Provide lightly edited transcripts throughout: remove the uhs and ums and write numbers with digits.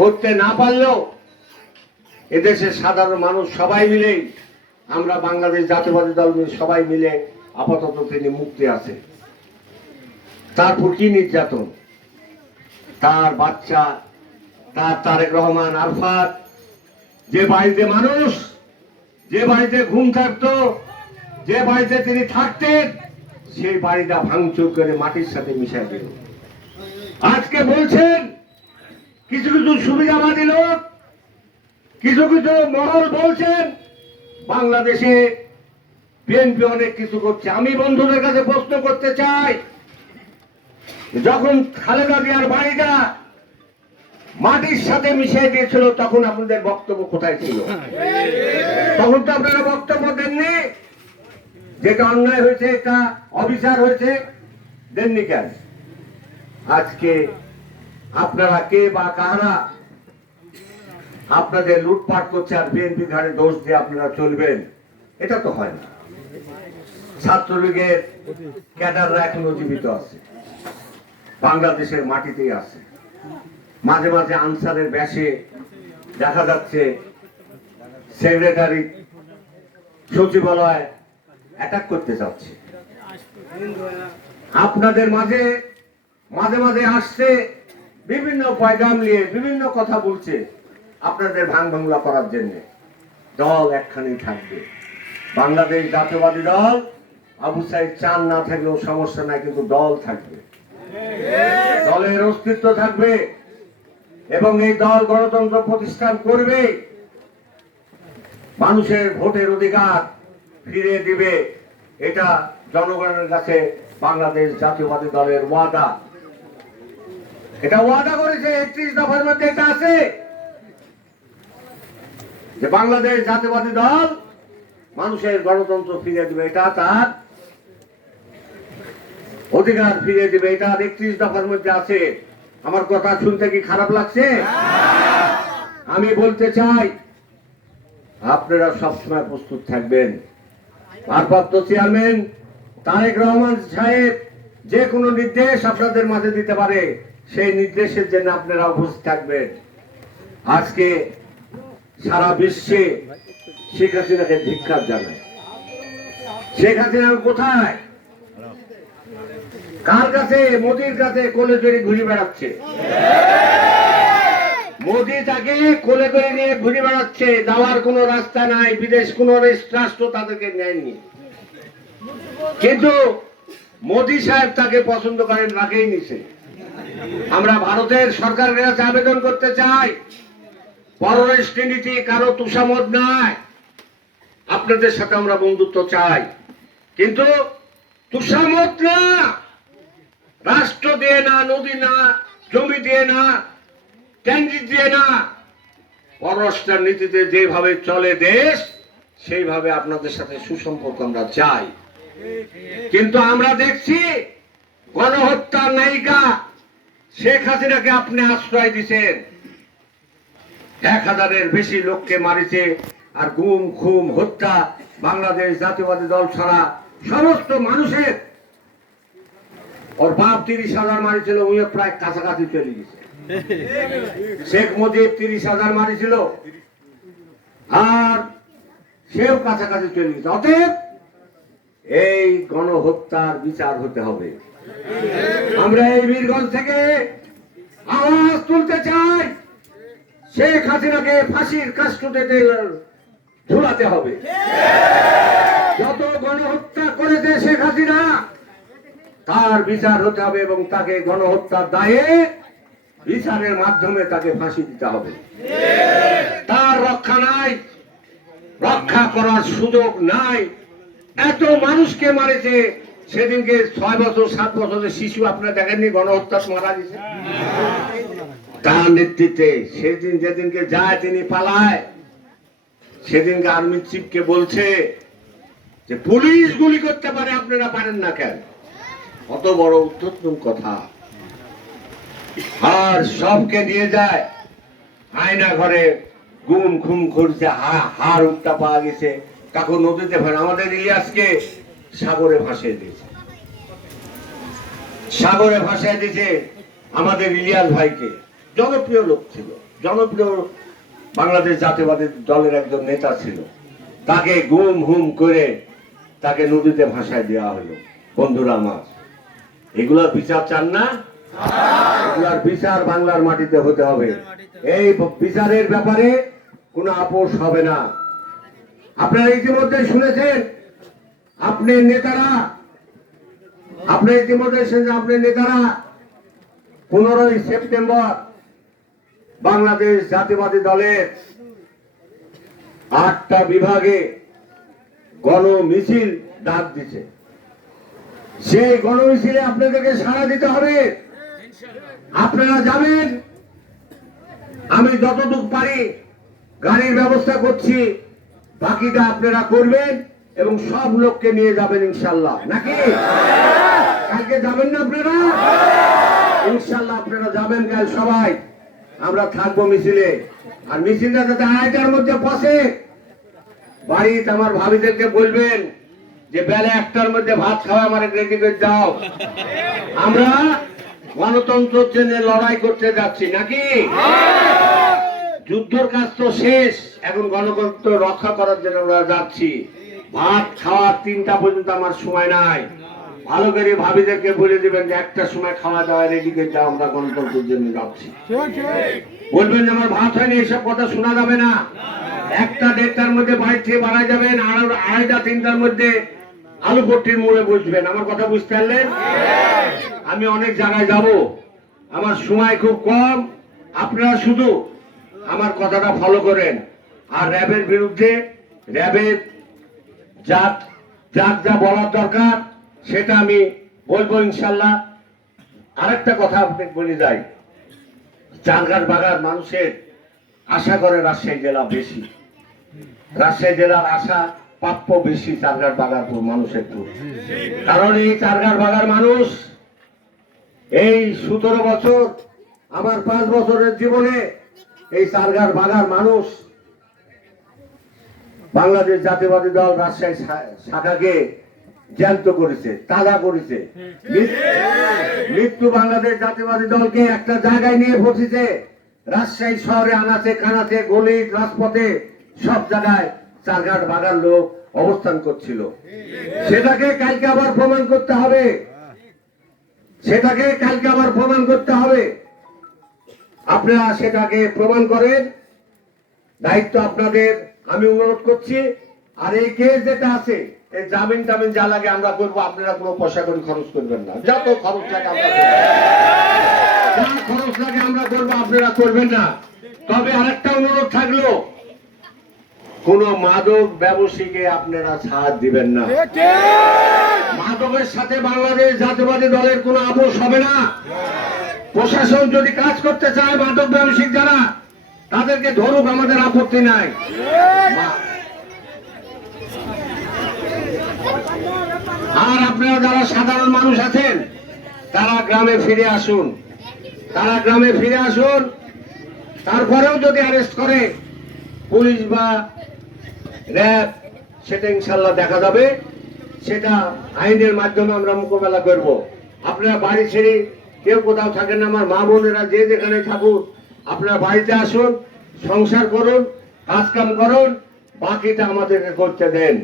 করতে না পারলেও এদেশের সাধারণ মানুষ সবাই মিলে, আমরা বাংলাদেশ জাতীয়বাদী দল সবাই মিলে আপাতত তিনি মুক্তি আছে। তারপর কি নির্যাতন, তার বাচ্চা, তার তারেক রহমান আরফাত, যে বাড়িতে মানুষ, যে বাড়িতে ঘুম থাকতো, যে বাড়িতে তিনি থাকতেন, সেই বাড়িটা ভাঙচুর করে মাটির সাথে মিশাই দিল। আজকে বলছেন কিছু কিছু সুবিধাবাদী লোক, কিছু কিছু মহল বলছেন বাংলাদেশে বিএনপি অনেক কিছু করছে। আমি বন্ধুদের কাছে প্রশ্ন করতে চাই, যখন খালেদা জিয়ার বাড়িটা মাটির সাথে মিশিয়ে দিয়েছিল তখন আপনাদের বক্তব্য কোথায় ছিল? তখন তো আপনারা বক্তব্য দেননি। যেটা অন্যায় হয়েছে, এটা অবিচার হয়েছে, দেননি কেন? আজকে আপনারা কে বা কারা আপনাদের লুটপাট করছে আর বিএনপি ঘাড়ে দোষ দিয়ে আপনারা চলবেন? এটা তো হয় না। ছাত্রলীগের ক্যাডাররা এখনো জীবিত আছে, বাংলাদেশের মাটিতেই আছে। মাঝে মাঝে আনসারের ব্যাসে দেখা যাচ্ছে সেক্রেটারি সচিবালয় অ্যাটাক করতে যাচ্ছে। আপনাদের মাঝে মাঝে মাঝে আসছে, বিভিন্ন পয়গাম নিয়ে বিভিন্ন কথা বলছে আপনাদের ভাঙ বাংলা করার জন্য। দল একখানি থাকবে, বাংলাদেশ জাতীয়বাদী দল। আবু সাইদ চান না থাকলেও সমস্যা নাই, কিন্তু দল থাকবে, দলের অস্তিত্ব থাকবে এবং এই দল গণতন্ত্র প্রতিষ্ঠান করবে, মানুষের ভোটের অধিকার ফিরে দিবে। এটা জনগণের কাছে বাংলাদেশ জাতীয়বাদী দলের ওয়াদা। এটা ওয়াদা করেছে, 31 দফার মধ্যে এটা আছে যে বাংলাদেশ জাতীয়বাদী দল মানুষের গণতন্ত্র ফিরে দিবে, এটা তার অধিকার ফিরে দিবে, এটা 31 দফার মধ্যে আছে। আমার কথা শুনতে কি খারাপ লাগছে? আমি বলতে চাই আপনারা সবসময় প্রস্তুত থাকবেন। ভারপ্রাপ্ত চেয়ারম্যান তারেক রহমান সাহেব যে কোনো নির্দেশ আপনাদের মাঝে দিতে পারে, সেই নির্দেশের জন্য আপনারা উপস্থিত থাকবেন। আজকে সারা বিশ্বে শেখ হাসিনাকে ধিক্কার জানায়। শেখ হাসিনা কোথায়, কার কাছে? মোদির কাছে কোলে করে ঘুরে বেড়াচ্ছে। মোদি তাকে কোলে করে নিয়ে ঘুরে বেড়াচ্ছে, যাওয়ার কোনো রাস্তা নাই, বিদেশ কোনো রাষ্ট্র তাদেরকে নেয়নি। কিন্তু মোদি সাহেব তাকে পছন্দ করেন, রাখেই নিছে। আমরা ভারতের সরকারের কাছে আবেদন করতে চাই, পররাষ্ট্র নীতি কারো তুষামত নাই, আপনাদের সাথে আমরা বন্ধুত্ব চাই, কিন্তু তুষামত না, রাষ্ট্র দিয়ে না, নদী না, জমি দিয়ে না, ট্যাঙ্গি দিয়ে না, পররাষ্ট্র নীতিতে যেভাবে চলে দেশ সেইভাবে আপনাদের সাথে সুসম্পর্ক আমরা চাই। কিন্তু আমরা দেখছি গণহত্যার নায়িকা শেখ হাসিনাকে আপনি আশ্রয় দিচ্ছেন, 1000-এর বেশি লোককে মারিছে, আর গুম খুম হত্যা বাংলাদেশ জাতীয়বাদী দল ছাড়া সমস্ত মানুষের। ওর বাপ 30,000 মারিছিল, উনিও প্রায় কাছাকাছি চলে গেছে। শেখ মুজিব 30,000 মারিছিল, আর সেও কাছাকাছি চলে গেছে। অতএব এই গণহত্যার বিচার হতে হবে। আমরা এই বীরগঞ্জ থেকে আওয়াজ তুলতে চাই, শেখ হাসিনাকে ফাঁসির কাস্টডিতে ঝুলাতে হবে। যত গণহত্যা করেছে শেখ হাসিনা তার বিচার হতে হবে এবং তাকে গণহত্যার দায়ে বিচারের মাধ্যমে তাকে ফাঁসি দিতে হবে। তার রক্ষা নাই, রক্ষা করার সুযোগ নাই। এত মানুষকে মারেছে, সেদিনকে 6 বছর 7 বছরের শিশু আপনারা দেখেননি গণহত্যা মারা গেছে তার নেতৃত্বে। সেদিন যেদিনকে যায় তিনি পালায়, সেদিনকে আর্মি চিফকে বলছে যে পুলিশ গুলি করতে পারে, আপনারা পারেন না কেন? কত বড় উদ্ধতন কথা। আর সবকে নিয়ে যায় আয়না ঘরে, গুম খুম করছে, হাড় উল্টা পাওয়া গেছে, কাকু নদীতে ফেলে। আমাদের ইলিয়াসকে সাগরে ভাসিয়ে দিয়েছে, সাগরে ভাসিয়ে দিয়েছে আমাদের ইলিয়াস ভাইকে। জনপ্রিয় লোক ছিল, জনপ্রিয় বাংলাদেশ জাতীয়বাদী দলের একজন নেতা ছিল, তাকে গুম হুম করে তাকে নদীতে ভাসায় দেওয়া হলো। বন্ধুরা আমার, এগুলোর বিচার চান না? এগুলার বিচার বাংলার মাটিতে হতে হবে। এই বিচারের ব্যাপারে কোনো আপোষ হবে না। আপনারা ইতিমধ্যে শুনেছেন আপনার নেতারা 15ই সেপ্টেম্বর বাংলাদেশ জাতীয়বাদী দলের 8টা বিভাগে গণ মিছিল ডাক দিচ্ছে। সেই গণমিছিলে আপনাদেরকে সাড়া দিতে হবে। আপনারা যাবেন, আমি যতটুকু পারি গাড়ির ব্যবস্থা করছি, বাকিটা আপনারা করবেন এবং সব লোককে নিয়ে যাবেন ইনশাল্লাহ। নাকি কালকে যাবেন না আপনারা? ইনশাল্লাহ আপনারা যাবেন কাল সবাই। আমরা থাকবো মিছিলে। আর মিছিলটা যাতে 2:30টার মধ্যে পৌঁছে। বাড়িতে আমার ভাবিদেরকে বলবেন যে বেলা 1টার মধ্যে ভাত খাওয়া আমার রেডি করে দাও। আমরা গণতন্ত্রের জন্য লড়াই করতে যাচ্ছি। নাকি যুদ্ধের কাজ তো শেষ, এখন গণতন্ত্র রক্ষা করার জন্য আমরা যাচ্ছি। ভাত খাওয়ার 3টা পর্যন্ত আমার সময় নাই। ভালো করে ভাবিদেরকে বলে দিবেন যে 1টার সময় খাওয়া দাওয়া রেডি করে দাও, আমরা গণতন্ত্রের জন্য যাচ্ছি। বলবেন যে আমার ভাত হয়নি, এসব কথা শোনা যাবে না। 1টা 1:30টার মধ্যে বাড়ি থেকে বাড়াই যাবেন, আর 2:30 3টার মধ্যে আলুপট্টির মোড়ে বসবেন। আমার কথা বুঝতে পারলেন? আমি অনেক জায়গায় যাব, আমার সময় খুব কম। আপনারা শুধু আমার কথাটা ফলো করেন। আর র্যাবের বিরুদ্ধে, র্যাবের যা বলার দরকার সেটা আমি বলবো ইনশাল্লাহ। আরেকটা কথা আপনাকে বলে যাই, চারঘাট বাগার মানুষের আশা করে রাজশাহী জেলা বেশি। রাজশাহী জেলার আশা প্রাপ্য বেশি চারঘাট বাগারপুর মানুষের। কারণ এই চারঘাট বাগার মানুষ এই 17 বছর, আমার 5 বছরের জীবনে এই চারঘাট বাগার মানুষ বাংলাদেশ জাতীয়বাদী দল রাজশাহী শাখাকে জ্যান্ত করেছে, তাজা করেছে। মৃত্যু বাংলাদেশ জাতীয়বাদী দলকে একটা জায়গায় নিয়ে বসেছে। রাজশাহী শহরে আনাচে কানাচে, গলি রাজপথে সব জায়গায় চারঘাট বাগার লোক অবস্থান করছিল। সেটাকে কালকে আবার প্রমাণ করতে হবে। আপনারা সেটাকে প্রমাণ করেন। দায়িত্ব আপনাদের, আমি অনুরোধ করছি। আর এই কেস যেটা আছে, এই জামিন টামিন যা লাগে আমরা করবো, আপনারা কোনো পয়সা করে খরচ করবেন না। যত খরচ লাগে আমরা করবো, আপনারা করবেন না। তবে আরেকটা অনুরোধ থাকলো, কোন মাদক ব্যবসায়ীকে আপনারা ছাড় দিবেন না। মাদকের সাথে বাংলাদেশ জাতীয়বাদী দলের কোনো আপোষ হবে না। প্রশাসন যদি কাজ করতে চায়, মাদক ব্যবসায়ী যারা, তাদেরকে ধরুক, আমাদের আপত্তি নাই। আর আপনারা যারা সাধারণ মানুষ আছেন, তারা গ্রামে ফিরে আসুন। তারপরেও যদি অ্যারেস্ট করে পুলিশ বা র্যাব, সেটা ইনশাল্লাহ দেখা যাবে। সেটা আইনের মাধ্যমে আমরা মোকাবেলা করব। আপনারা বাড়ি ছেড়ে কেউ কোথাও থাকেন না, আমার মা বোনেরা যে যেখানে থাকুন, আপনারা বাড়িতে আসুন, সংসার করুন, কাজ কাম করুন, বাকিটা আমাদেরকে করতে দেন।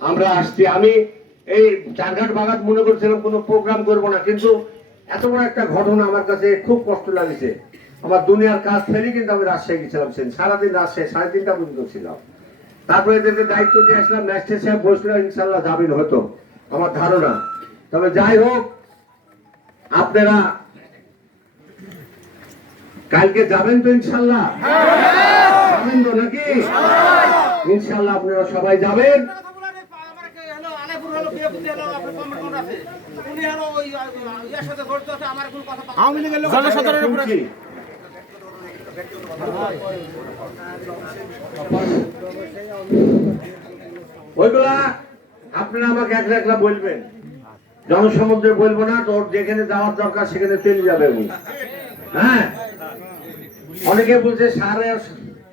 আমরা আসছি। আমি এই চারঘাট বাগাত মনে করছিলাম কোনো প্রোগ্রাম করবো না, কিন্তু এত বড় একটা ঘটনা আমার কাছে খুব কষ্ট লাগছে। আমার দুনিয়ার কাজ ফেলি, কিন্তু আমি রাজশাহী গেছিলাম, সারাদিন রাজশাহী 3:30টা পর্যন্ত ছিলাম। তারপরে এদেরকে দায়িত্ব দিয়ে আসলাম, ম্যাজিস্ট্রেট সাহেব বসলে ইনশাল্লাহ জামিন হতো আমার ধারণা। তবে যাই হোক, আপনারা কালকে যাবেন তো ইনশাল্লাহ? যাবেন তো নাকি? ইনশাল্লাহ আপনারা সবাই যাবেন। ওইগুলা আপনারা আমাকে একলা বলবেন, জনসমুদ্রে বলবো না। তোর যেখানে যাওয়ার দরকার সেখানে চলে যাবে উনি। হ্যাঁ, অনেকে বলছে স্যারের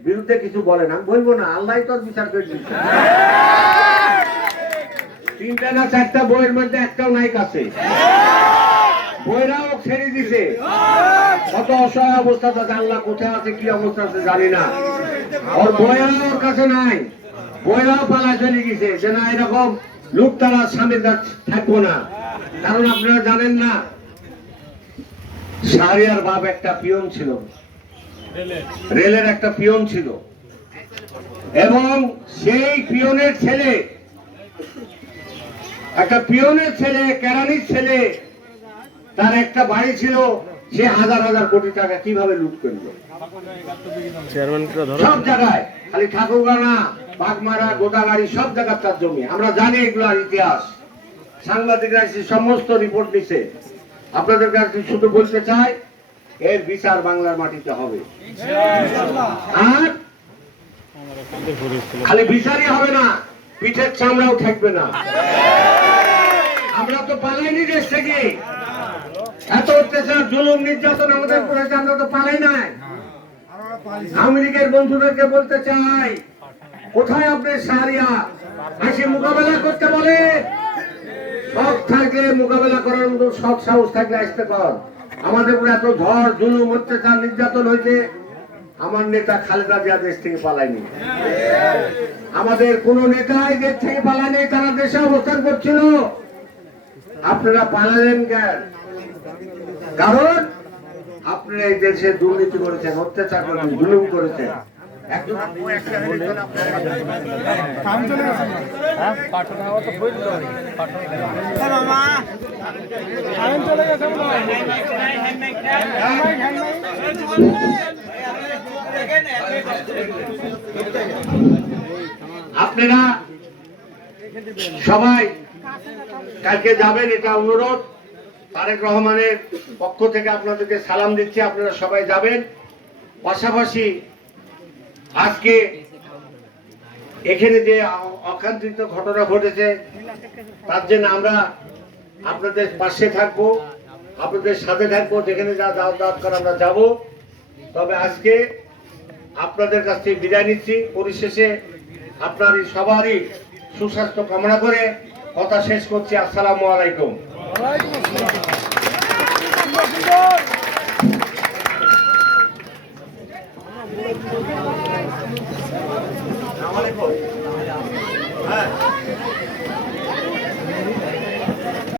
বিরুদ্ধে কিছু বলে না, বলবো না। আল্লাহ তোর বিচার করে দিচ্ছে। 3টা না 4টা বইয়ের মধ্যে একটাও নাই কাছে। বইরাও ছেড়ে দিছে। কত অসহায় অবস্থা, তাতে আল্লাহ কোথায় আছে কি অবস্থা আছে জানি না। ওর বইরাও ওর কাছে নাই, বইরাও পালা চলে গেছে যে না এরকম লোক তারা স্বামীর কাছে থাকবো না। কারণ আপনারা জানেন না, শাহরিয়ার বাপ একটা পিয়ন ছিল, রেলের একটা পিয়ন ছিল, এবং সেই পিয়নের ছেলে, একটা পিয়নের ছেলে, কেরানির ছেলে, তার একটা বাড়ি ছিল, সে হাজার হাজার কোটি টাকা কিভাবে লুট করলো। সব জায়গায়, খালি ঠাকুরগানা, বাগমারা, গোদাগাড়ি, সব জায়গায় তার জমি। আমরা জানি এগুলোর ইতিহাস, সাংবাদিকরা সমস্ত রিপোর্ট দিছে। আপনাদের কাছে শুধু বলতে চাই, এর বিচার বাংলার মাটিতে হবে। আর খালি বিচারই হবে না, পিঠের চামড়াও থাকবে না। আমরা তো পালাইনি দেশ থেকে, এত অত্যাচার, জুলুম, নির্যাতন আমাদের করেছে, আমরা তো পালাই নাই। আমেরিকার বন্ধুদেরকে বলতে চাই, কোথায় আপনার শাহরিয়া? এসে মোকাবেলা করতে বলে। সব থাকলে মোকাবেলা করার মতো সৎ সাহস থাকলে আসতে কর। আমাদের উপরে এত ঝড়, জুলুম, অত্যাচার, নির্যাতন হয়েছে, আমার নেতা খালেদা জিয়া দেশ থেকে পালায়নি। আমাদের কোন নেতাই দেশ থেকে পালায়নি, তারা দেশে অবস্থান করছিল। আপনারা পালালেন কেন? কারণ আপনারা এই দেশে দুর্নীতি করেছেন, অত্যাচার করেছেন, জুলুম করেছেন। আপনারা সবাই কালকে যাবেন, এটা অনুরোধ। তারেক রহমানের পক্ষ থেকে আপনাদেরকে সালাম দিচ্ছি, আপনারা সবাই যাবেন। পাশাপাশি আজকে এখানে যে অকাঙ্ক্ষিত ঘটনা ঘটেছে, তার জন্য আমরা আপনাদের পাশে থাকবো, আপনাদের সাথে থাকবো, যেখানে যা দরকার আমরা যাব। তবে আজকে আপনাদের কাছ থেকে বিদায় নিচ্ছি। পরিশেষে আপনার সবারই সুস্বাস্থ্য কামনা করে কথা শেষ করছি। আসসালামু আলাইকুম।